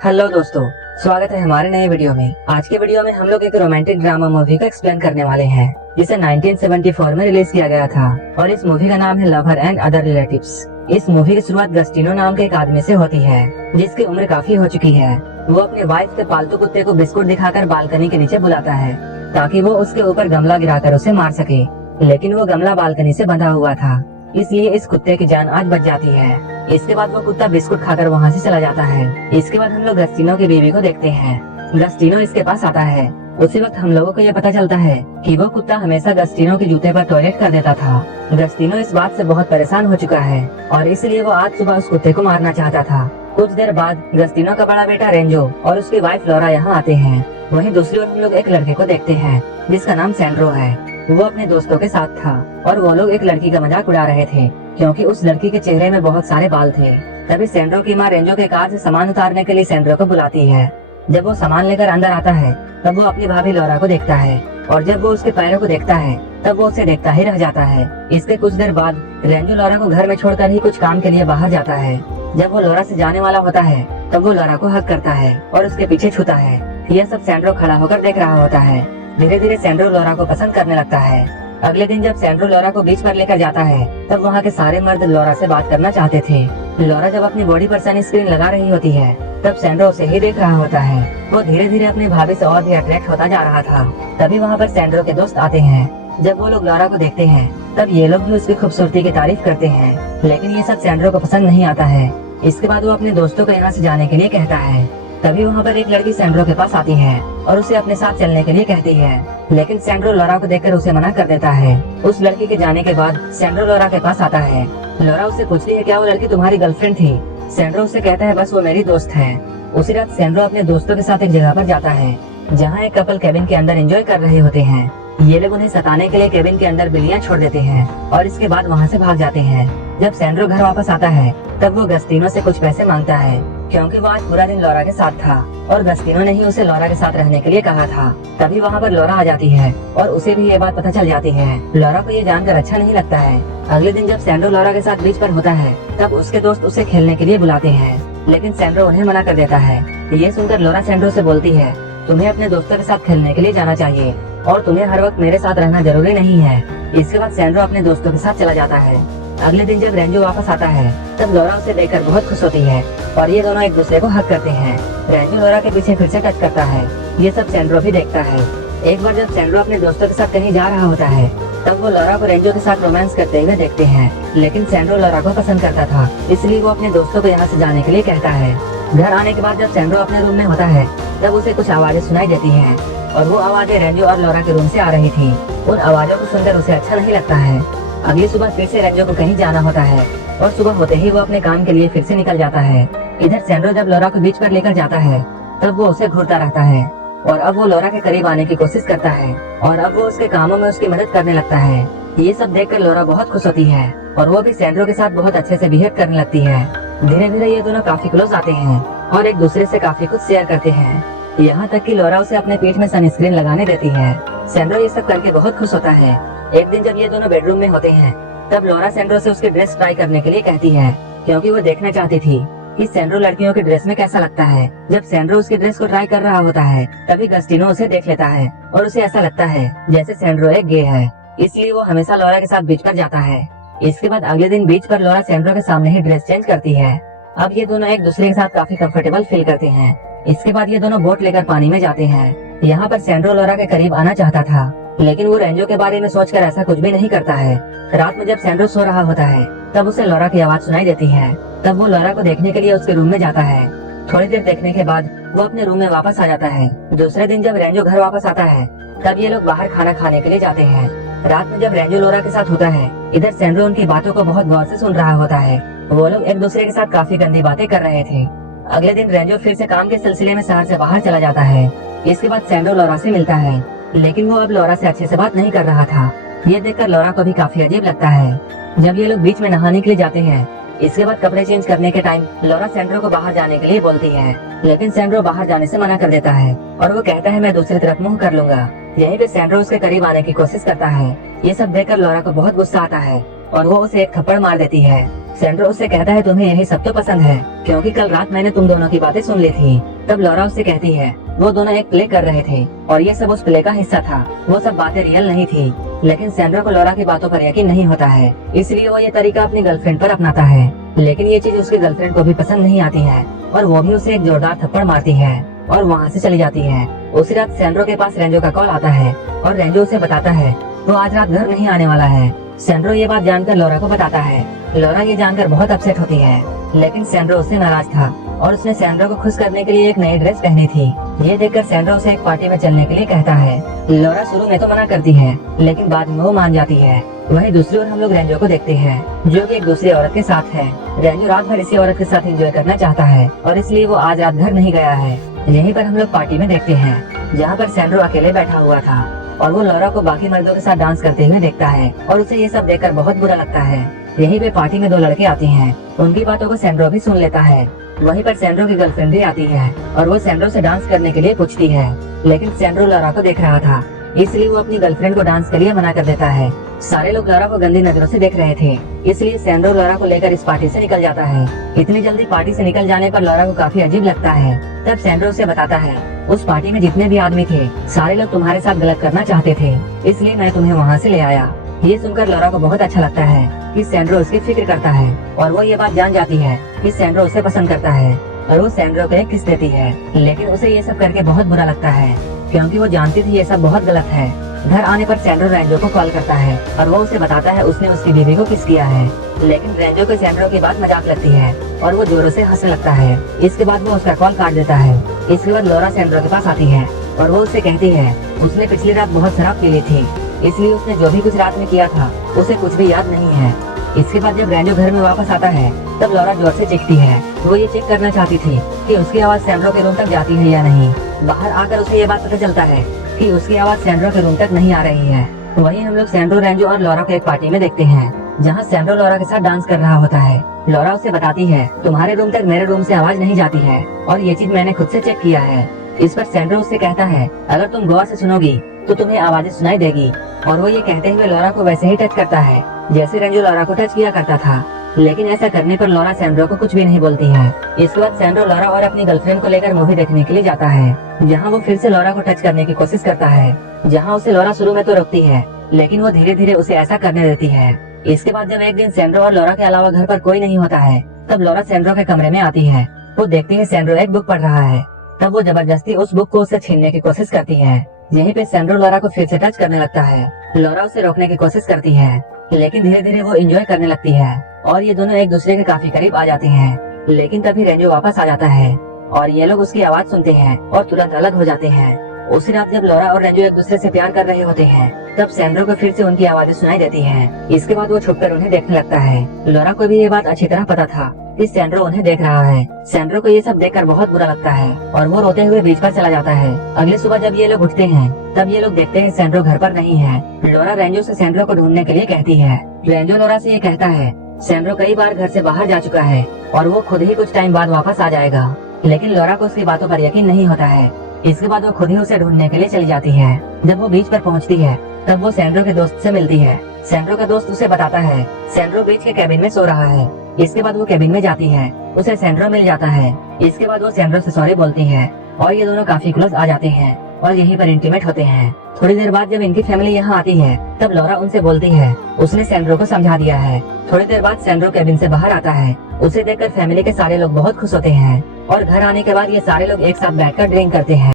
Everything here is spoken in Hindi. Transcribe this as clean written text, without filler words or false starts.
हेलो दोस्तों, स्वागत है हमारे नए वीडियो में। आज के वीडियो में हम लोग एक रोमांटिक ड्रामा मूवी को एक्सप्लेन करने वाले हैं, जिसे 1974 में रिलीज किया गया था और इस मूवी का नाम है लवर एंड अदर रिलेटिव्स। इस मूवी की शुरुआत गस्टिनो नाम के एक आदमी से होती है, जिसकी उम्र काफी हो चुकी है। वो अपनी वाइफ के पालतू कुत्ते को बिस्कुट दिखाकर बालकनी के नीचे बुलाता है ताकि वो उसके ऊपर गमला गिराकर उसे मार सके, लेकिन वो गमला बालकनी से बंधा हुआ था, इसलिए इस कुत्ते की जान आज बच जाती है। इसके बाद वो कुत्ता बिस्कुट खाकर वहाँ से चला जाता है। इसके बाद हम लोग गस्टिनो की बीवी को देखते हैं। गस्टिनो इसके पास आता है। उसी वक्त हम लोगों को ये पता चलता है कि वो कुत्ता हमेशा गस्टिनो के जूते पर टॉयलेट कर देता था। गस्टिनो इस बात से बहुत परेशान हो चुका है और इसलिए वो आज सुबह उस कुत्ते को मारना चाहता था। कुछ देर बाद गस्टिनो का बड़ा बेटा रेंजो और उसकी वाइफ लॉरा यहाँ आते हैं। वहीं दूसरी ओर हम लोग एक लड़के को देखते हैं जिसका नाम सैंड्रो है। वो अपने दोस्तों के साथ था और वो लोग एक लड़की का मजाक उड़ा रहे थे क्योंकि उस लड़की के चेहरे में बहुत सारे बाल थे। तभी सैंड्रो की माँ रेंजो के कार से सामान उतारने के लिए सैंड्रो को बुलाती है। जब वो सामान लेकर अंदर आता है तब वो अपनी भाभी लॉरा को देखता है और जब वो उसके पैरों को देखता है तब वो उसे देखता ही रह जाता है। इसके कुछ देर बाद रेंजो लॉरा को घर में छोड़कर ही कुछ काम के लिए बाहर जाता है। जब वो लॉरा से जाने वाला होता है तब वो लॉरा को हक करता है और उसके पीछे छूता है। यह सब सैंड्रो खड़ा होकर देख रहा होता है। धीरे धीरे सैंड्रो लॉरा को पसंद करने लगता है। अगले दिन जब सैंड्रो लॉरा को बीच पर लेकर जाता है तब वहाँ के सारे मर्द लॉरा से बात करना चाहते थे। लॉरा जब अपनी बॉडी पर सनस्क्रीन लगा रही होती है तब सैंड्रो उसे ही देख रहा होता है। वो धीरे धीरे अपनी भाभी से और भी अट्रैक्ट होता जा रहा था। तभी वहाँ पर सैंड्रो के दोस्त आते हैं। जब वो लोग लॉरा को देखते हैं तब ये लोग भी उसकी खूबसूरती की तारीफ करते हैं, लेकिन ये सब सैंड्रो को पसंद नहीं आता है। इसके बाद वो अपने दोस्तों को यहाँ से जाने के लिए कहता है। तभी वहाँ पर एक लड़की सैंड्रो के पास आती है और उसे अपने साथ चलने के लिए कहती है, लेकिन सैंड्रो लॉरा को देखकर उसे मना कर देता है। उस लड़की के जाने के बाद सैंड्रो लॉरा के पास आता है। लॉरा उससे पूछती है क्या वो लड़की तुम्हारी गर्लफ्रेंड थी। सैंड्रो उससे कहता है बस वो मेरी दोस्त है। उसी रात सैंड्रो अपने दोस्तों के साथ एक जगह पर जाता है जहाँ एक कपल केबिन के अंदर एंजॉय कर रहे होते हैं। ये लोग उन्हें सताने के लिए केबिन के अंदर बिल्लियाँ छोड़ देते हैं और इसके बाद वहाँ से भाग जाते हैं। जब सैंड्रो घर वापस आता है तब वो गस्टिनो से कुछ पैसे मांगता है क्योंकि वो आज पूरा दिन लॉरा के साथ था और गस्टिनो ने ही उसे लॉरा के साथ रहने के लिए कहा था। तभी वहाँ पर लॉरा आ जाती है और उसे भी ये बात पता चल जाती है। लॉरा को ये जानकर अच्छा नहीं लगता है। अगले दिन जब सैंड्रो लॉरा के साथ बीच पर होता है तब उसके दोस्त उसे खेलने के लिए बुलाते हैं, लेकिन सैंड्रो उन्हें मना कर देता है। ये सुनकर लॉरा सैंड्रो से बोलती है तुम्हें अपने दोस्तों के साथ खेलने के लिए जाना चाहिए और तुम्हें हर वक्त मेरे साथ रहना जरूरी नहीं है। इसके बाद सैंड्रो अपने दोस्तों के साथ चला जाता है। अगले दिन जब रेंजो वापस आता है तब लॉरा उसे देखकर बहुत खुश होती है और ये दोनों एक दूसरे को हक करते हैं। रेंजो लॉरा के पीछे फिर से टच करता है। ये सब सैंड्रो भी देखता है। एक बार जब सैंड्रो अपने दोस्तों के साथ कहीं जा रहा होता है तब वो लॉरा को रेंजो के साथ रोमांस करते हुए देखते हैं, लेकिन सैंड्रो लॉरा को पसंद करता था, इसलिए वो अपने दोस्तों को यहाँ से जाने के लिए कहता है। घर आने के बाद जब सैंड्रो अपने रूम में होता है तब उसे कुछ आवाजें सुनाई देती हैं और वो आवाजें रेंजो और लॉरा के रूम से आ रही थी। उन आवाजों को सुनकर उसे अच्छा नहीं लगता है। अगली सुबह फिर से रेंजो को कहीं जाना होता है और सुबह होते ही वो अपने काम के लिए फिर से निकल जाता है। इधर सैंड्रो जब लॉरा को बीच पर लेकर जाता है तब वो उसे घूरता रहता है और अब वो लॉरा के करीब आने की कोशिश करता है और अब वो उसके कामों में उसकी मदद करने लगता है। ये सब देखकर लॉरा बहुत खुश होती है और वो भी सैंड्रो के साथ बहुत अच्छे से बिहेव करने लगती है। धीरे धीरे ये दोनों काफी क्लोज आते हैं और एक दूसरे से काफी कुछ शेयर करते हैं, यहाँ तक कि लॉरा उसे अपने पीठ में सनस्क्रीन लगाने देती है। सैंड्रो ये सब करके बहुत खुश होता है। एक दिन जब ये दोनों बेडरूम में होते हैं तब लॉरा सैंड्रो से उसकी ड्रेस ट्राई करने के लिए कहती है क्योंकि वो देखना चाहती थी कि सैंड्रो लड़कियों की ड्रेस में कैसा लगता है। जब सैंड्रो उसकी ड्रेस को ट्राई कर रहा होता है तभी गस्टिनो उसे देख लेता है और उसे ऐसा लगता है जैसे सैंड्रो एक गे है, इसलिए वो हमेशा लॉरा के साथ बीच पर जाता है। इसके बाद अगले दिन बीच पर लॉरा सैंड्रो के सामने ही ड्रेस चेंज करती है। अब ये दोनों एक दूसरे के साथ काफी कंफर्टेबल फील करते हैं। इसके बाद ये दोनों बोट लेकर पानी में जाते हैं। यहाँ पर सैंड्रो लॉरा के करीब आना चाहता था, लेकिन वो रेंजो के बारे में सोचकर ऐसा कुछ भी नहीं करता है। रात में जब सैंड्रो सो रहा होता है तब उसे लॉरा की आवाज सुनाई देती है। तब वो लॉरा को देखने के लिए उसके रूम में जाता है। थोड़ी देर देखने के बाद वो अपने रूम में वापस आ जाता है। दूसरे दिन जब रेंजो घर वापस आता है तब ये लोग बाहर खाना खाने के लिए जाते हैं। रात में जब रेंजो लॉरा के साथ होता है इधर सैंड्रो उनकी बातों को बहुत गौर से सुन रहा होता है। वो लोग एक दूसरे के साथ काफी गंदी बातें कर रहे थे। अगले दिन रेंजो फिर से काम के सिलसिले में शहर से बाहर चला जाता है। इसके बाद सैंड्रो लॉरा से मिलता है, लेकिन वो अब लॉरा से अच्छे से बात नहीं कर रहा था। ये देखकर लॉरा को भी काफी अजीब लगता है। जब ये लोग बीच में नहाने के लिए जाते हैं इसके बाद कपड़े चेंज करने के टाइम लॉरा सैंड्रो को बाहर जाने के लिए बोलती है, लेकिन सैंड्रो बाहर जाने से मना कर देता है और वो कहता है मैं दूसरी तरफ मुंह कर लूंगा। यहीं पे सैंड्रो उसके करीब आने की कोशिश करता है। ये सब देखकर लॉरा को बहुत गुस्सा आता है और वो उसे एक थप्पड़ मार देती है। सैंड्रो उससे कहता है तुम्हें यही सब तो पसंद है, क्योंकि कल रात मैंने तुम दोनों की बातें सुन ली थी। तब लॉरा उससे कहती है वो दोनों एक प्ले कर रहे थे और ये सब उस प्ले का हिस्सा था। वो सब बातें रियल नहीं थी, लेकिन सैंड्रो को लॉरा की बातों पर यकीन नहीं होता है, इसलिए वो ये तरीका अपनी गर्लफ्रेंड पर अपनाता है। लेकिन ये चीज उसकी गर्लफ्रेंड को भी पसंद नहीं आती है और वो भी उसे एक जोरदार थप्पड़ मारती है और वहाँ से चली जाती है। उसी रात सैंड्रो के पास रेंजो का कॉल आता है और रेंजो उसे बताता है वो आज रात घर नहीं आने वाला है। सैंड्रो ये बात जानकर लॉरा को बताता है। लॉरा ये जानकर बहुत अपसेट होती है, लेकिन सैंड्रो उससे नाराज था और उसने सैंड्रो को खुश करने के लिए एक नई ड्रेस पहनी थी। ये देखकर सैंड्रो उसे एक पार्टी में चलने के लिए कहता है। लॉरा शुरू में तो मना करती है, लेकिन बाद में वो मान जाती है। वहीं दूसरी ओर हम लोग रेंजो को देखते हैं, जो कि एक दूसरी औरत के साथ है। रेंजो रात भर इसी औरत के साथ एंजॉय करना चाहता है और इसलिए वो आज रात घर नहीं गया है। यहीं पर हम लोग पार्टी में देखते हैं, जहाँ पर सैंड्रो अकेले बैठा हुआ था और वो लॉरा को बाकी मर्दों के साथ डांस करते हुए देखता है और उसे ये सब देखकर बहुत बुरा लगता है। यहीं पे पार्टी में दो लड़के आते हैं, उनकी बातों को सैंड्रो भी सुन लेता है। वहीं पर सैंड्रो की गर्लफ्रेंड भी आती है और वो सैंड्रो से डांस करने के लिए पूछती है, लेकिन सैंड्रो लॉरा को देख रहा था, इसलिए वो अपनी गर्लफ्रेंड को डांस के लिए मना कर देता है। सारे लोग लॉरा को गंदी नजरों से देख रहे थे, इसलिए सैंड्रो लॉरा को लेकर इस पार्टी से निकल जाता है। इतनी जल्दी पार्टी से निकल जाने पर लॉरा को काफी अजीब लगता है। तब सैंड्रो उसे बताता है उस पार्टी में जितने भी आदमी थे सारे लोग तुम्हारे साथ गलत करना चाहते थे, इसलिए मैं तुम्हें वहाँ से ले आया। ये सुनकर लॉरा को बहुत अच्छा लगता है कि सैंड्रो उसकी फिक्र करता है और वो ये बात जान जाती है कि सैंड्रो उसे पसंद करता है और वो सैंड्रो को एक किस देती है। लेकिन उसे ये सब करके बहुत बुरा लगता है, क्योंकि वो जानती थी ये सब बहुत गलत है। घर आने पर सैंड्रो रेंजो को कॉल करता है और वो उसे बताता है उसने उसकी बीवी को किस किया है। लेकिन रेंजो को सैंड्रो की बात मजाक लगती है और वो जोरों से हंसने लगता है। इसके बाद वो उसका कॉल काट देता है। इसके बाद लॉरा सैंड्रो के पास आती है और वो उससे कहती है उसने पिछली रात बहुत शराब पी ली थी, इसलिए उसने जो भी कुछ रात में किया था उसे कुछ भी याद नहीं है। इसके बाद जब रेंजो घर में वापस आता है तब लॉरा जोर से चीखती है। वो ये चेक करना चाहती थी कि उसकी आवाज सैंड्रो के रूम तक जाती है या नहीं। बाहर आकर उसे ये बात पता चलता है कि उसकी आवाज सैंड्रो के रूम तक नहीं आ रही है। वहीं हम लोग सैंड्रो, रेंजो और लॉरा को एक पार्टी में देखते हैं, जहाँ सैंड्रो लॉरा के साथ डांस कर रहा होता है। लॉरा उसे बताती है तुम्हारे रूम तक मेरे रूम से आवाज नहीं जाती है और ये चीज मैंने खुद से चेक किया है। इस पर सैंड्रो उससे कहता है अगर तुम गौर से सुनोगी तो तुम्हें आवाजें सुनाई देगी। और वो ये कहते हुए लॉरा को वैसे ही टच करता है जैसे रेंजो लॉरा को टच किया करता था। लेकिन ऐसा करने पर लॉरा सैंड्रो को कुछ भी नहीं बोलती है। इसके बाद सैंड्रो लॉरा और अपनी गर्लफ्रेंड को लेकर मूवी देखने के लिए जाता है, जहाँ वो फिर से लॉरा को टच करने की कोशिश करता है, जहाँ उसे लॉरा शुरू में तो रोकती है, लेकिन वो धीरे धीरे उसे ऐसा करने देती है। इसके बाद जब एक दिन सैंड्रो और लॉरा के अलावा घर पर कोई नहीं होता है, तब लॉरा सैंड्रो के कमरे में आती है। वो देखती है सैंड्रो एक बुक पढ़ रहा है। तब वो जबरदस्ती उस बुक को उससे छीनने की कोशिश करती है। यहीं पे सैंड्रो लॉरा को फिर से टच करने लगता है। लॉरा उसे रोकने की कोशिश करती है, लेकिन धीरे धीरे वो एंजॉय करने लगती है और ये दोनों एक दूसरे के काफी करीब आ जाते हैं। लेकिन तभी रेंजो वापस आ जाता है और ये लोग उसकी आवाज सुनते हैं और तुरंत अलग हो जाते हैं। उसी रात जब लॉरा और रेंजो एक दूसरे से प्यार कर रहे होते हैं, तब सैंड्रो को फिर से उनकी आवाजें सुनाई देती हैं। इसके बाद वो छुपकर उन्हें देखने लगता है। लॉरा को भी ये बात अच्छी तरह पता था कि सैंड्रो उन्हें देख रहा है। सैंड्रो को ये सब देखकर बहुत बुरा लगता है और वो रोते हुए बीच पर चला जाता है। अगले सुबह जब ये लोग उठते हैं, तब ये लोग देखते हैं सैंड्रो घर पर नहीं है। लॉरा रेंजो से सैंड्रो को ढूंढने के लिए कहती है। रेंजो लॉरा से ये कहता है सैंड्रो कई बार घर से बाहर जा चुका है और वो खुद ही कुछ टाइम बाद वापस आ जाएगा। लेकिन लॉरा को उसकी बातों पर यकीन नहीं होता है। इसके बाद वो खुद ही उसे ढूंढने के लिए चली जाती है। जब वो बीच पर पहुंचती है, तब वो सैंड्रो के दोस्त से मिलती है। सैंड्रो का दोस्त उसे बताता है सैंड्रो बीच के कैबिन में सो रहा है। इसके बाद वो कैबिन में जाती है, उसे सैंड्रो मिल जाता है। इसके बाद वो सैंड्रो से सॉरी बोलती है और ये दोनों काफी क्लोज आ जाते हैं और यहीं पर इंटीमेट होते हैं। थोड़ी देर बाद जब इनकी फैमिली यहाँ आती है, तब लॉरा उनसे बोलती है उसने सैंड्रो को समझा दिया है। थोड़ी देर बाद सैंड्रो कैबिन से बाहर आता है। उसे देखकर फैमिली के सारे लोग बहुत खुश होते हैं और घर आने के बाद ये सारे लोग एक साथ बैठकर ड्रिंक करते हैं।